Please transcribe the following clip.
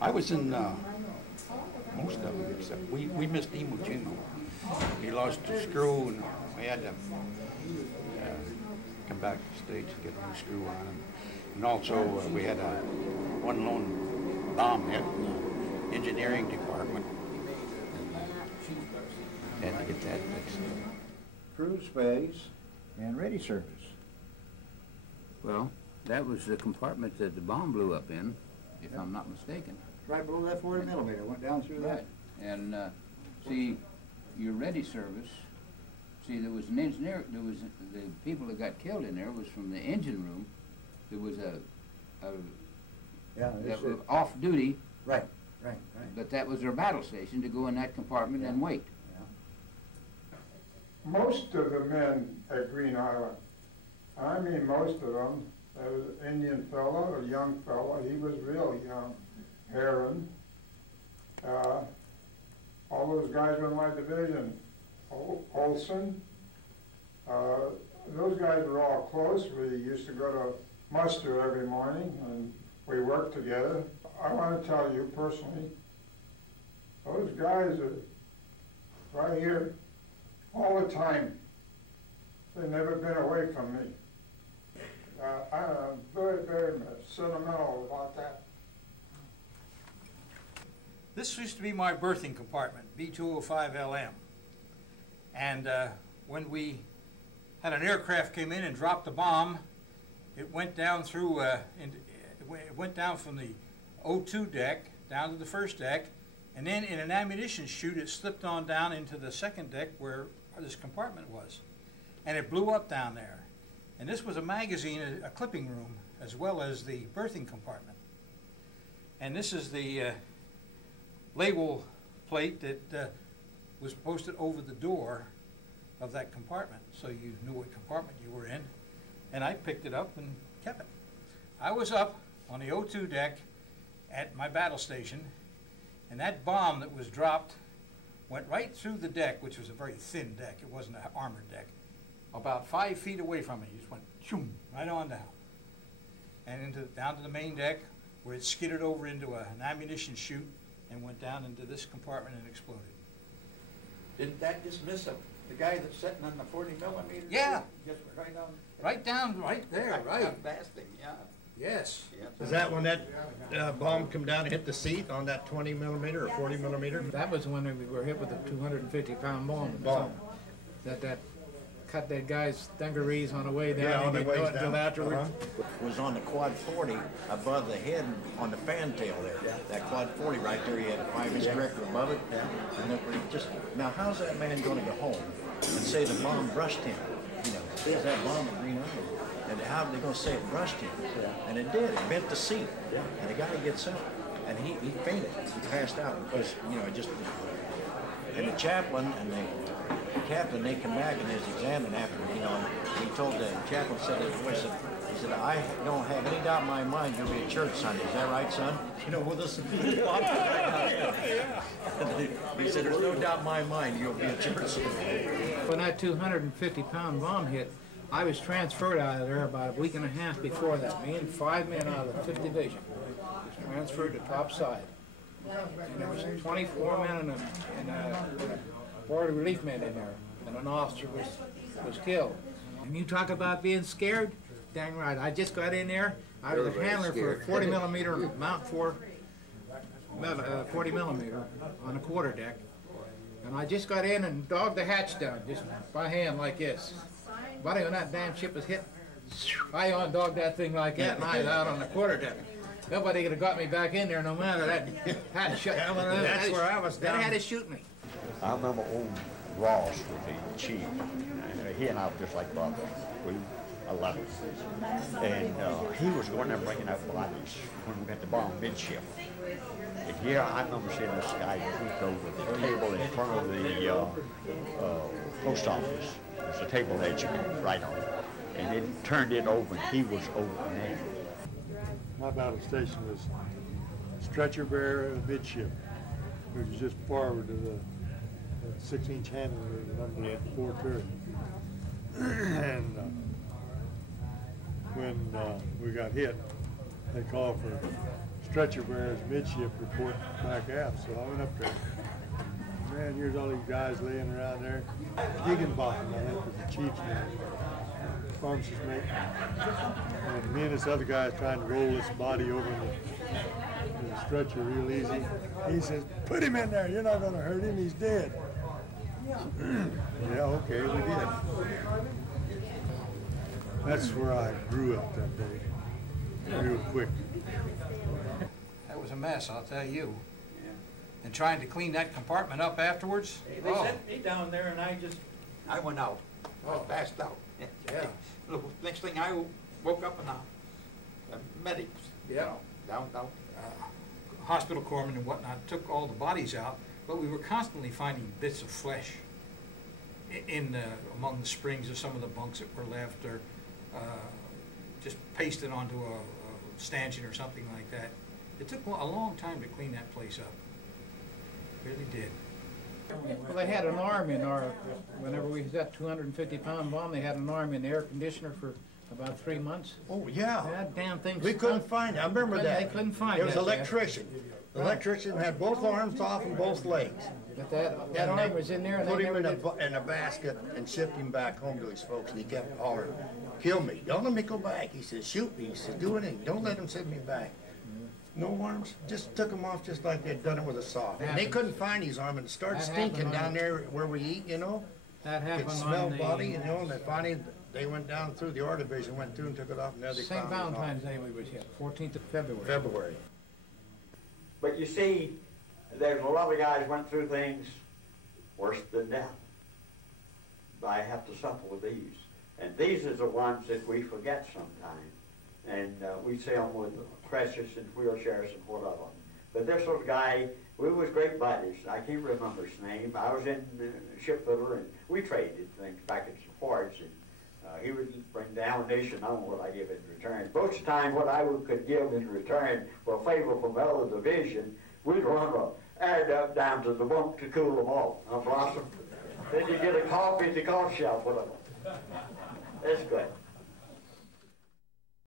I was in most of them, except we missed Emu Jim. He lost a screw, and we had to come back to the States and get a new screw on him. And also, we had one lone bomb hit in the engineering department. And had to get that fixed. Crew space and ready service. Well, that was the compartment that the bomb blew up in, if I'm not mistaken. Right below that 40 millimeter, went down through that. And see, your ready service, see, there was an engineer, there was the people that got killed in there was from the engine room. There was that was off duty. Right. But that was their battle station to go in that compartment and wait. Most of the men at Green Island, I mean most of them, there was an Indian fellow, a young fellow, he was real young, Harral. All those guys were in my division. Olson, those guys were all close. We used to go to muster every morning and we worked together. I want to tell you personally, those guys are right here all the time. They've never been away from me. I'm very, very sentimental about that. This used to be my berthing compartment, B205LM. And when we had an aircraft came in and dropped a bomb, it went down through, it went down from the O2 deck down to the first deck, and then in an ammunition chute it slipped on down into the second deck where this compartment was. And it blew up down there. And this was a magazine, a clipping room, as well as the berthing compartment. And this is the label plate that was posted over the door of that compartment, so you knew what compartment you were in. And I picked it up and kept it. I was up on the O2 deck at my battle station, and that bomb that was dropped went right through the deck, which was a very thin deck. It wasn't an armored deck. About 5 feet away from me, it just went shoom, right on down. And down to the main deck, where it skidded over into an ammunition chute and went down into this compartment and exploded. Didn't that just miss the guy that's sitting on the 40 millimeter? Yeah. Just right down. Right down, right there, right. Blasting, yeah. Yes. Is that when that bomb come down and hit the seat on that 20 millimeter or 40 millimeter? That was when we were hit with a 250-pound bomb. That cut that guy's dungarees on the way down. Yeah, on the way down. Until afterwards. Was on the quad 40 above the head on the fantail there. That quad 40 right there, you had a 5-inch director above it. And it just, now how's that man going to go home and say the bomb brushed him? You know, is that bomb at Green Island? And how are they going to say it brushed him? And it did. It bent the seat. And the guy gets up, and he fainted. He passed out because, you know, just. And the chaplain and the captain, they come back and is examined after, you know, and he told the chaplain, said, he said, I don't have any doubt in my mind you'll be at church Sunday. Is that right, son? You know, with us. He said, there's no doubt in my mind you'll be at church Sunday. When that 250-pound bomb hit, I was transferred out of there about a week and a half before that. Me and 5 men out of the 5th Division was transferred to top side. And there was 24 men and a board of relief men in there, and an officer was killed. And you talk about being scared? Dang right. I just got in there. I was a handler for a 40 millimeter mount for 40 millimeter on the quarter deck. And I just got in and dogged the hatch down, just by hand like this. Buddy, when that damn ship was hit, I undogged that thing like that, and I was out on the quarter deck. Nobody could have got me back in there, no matter that. Had to shut. That's where I was down. They had to shoot me. I remember old Ross was the chief. He and I were just like brothers. We 11. And he was going there bringing out bodies when we got the bomb midship. And here I remember seeing this guy peek over the table in front of the post office. There's a table that you can write on. And then turned it over and he was over there. My battle station was stretcher bearer midship, which was just forward to the 16-inch handle number 4 turret. And when we got hit, they called for stretcher bearers midship report back aft, so I went up there. Man, here's all these guys laying around there. Higginbotham, I think, was the chief's name, pharmacist mate. And me and this other guy is trying to roll this body over in the stretcher real easy. He says, "Put him in there, you're not gonna hurt him, he's dead." Yeah, okay, we did. That's where I grew up that day, real quick. That was a mess, I'll tell you. And trying to clean that compartment up afterwards? They sent me down there and I went out. I passed out. Yeah. Next thing I woke up in the medics. Yeah. Down. Hospital corpsmen and whatnot took all the bodies out, but we were constantly finding bits of flesh among the springs of some of the bunks that were left, or just pasted onto a stanchion or something like that. It took a long time to clean that place up. It really did. Well, they had an arm in our, whenever we had that 250-pound bomb, they had an arm in the air conditioner for about 3 months. Oh, yeah. That damn thing. We couldn't find it. I remember that. They couldn't find it. There was an electrician. The electrician had both arms off and both legs. But that arm was in there. And Put they him never in a basket and shipped him back home to his folks, and he kept hollering, "Kill me. Don't let me go back." He said, "Shoot me." He said, "Do anything. Don't let him send me back." No arms, just took them off just like they'd done it with a saw. And they couldn't find his arm, and it started stinking down there where we eat, you know. That happened It smelled body, you know, and then finally they went down through the R Division, went through and took it off, and there they St. found it. Valentine's Day we was here, 14th of February. February. But you see, there's a lot of guys went through things worse than death. I have to suffer with these. And these are the ones that we forget sometimes. And we see them with crutches and wheelchairs and whatever. But this little guy, we was great buddies. I can't remember his name. I was in shipbuilder, and we traded things back at the ports. And he would bring the ammunition on what I give in return. Most of the time, what I could give in return for a favor from the other division, we'd run a air duct down to the bunk to cool them off. Blossom. Then you get a coffee at the coffee shop, whatever. That's good.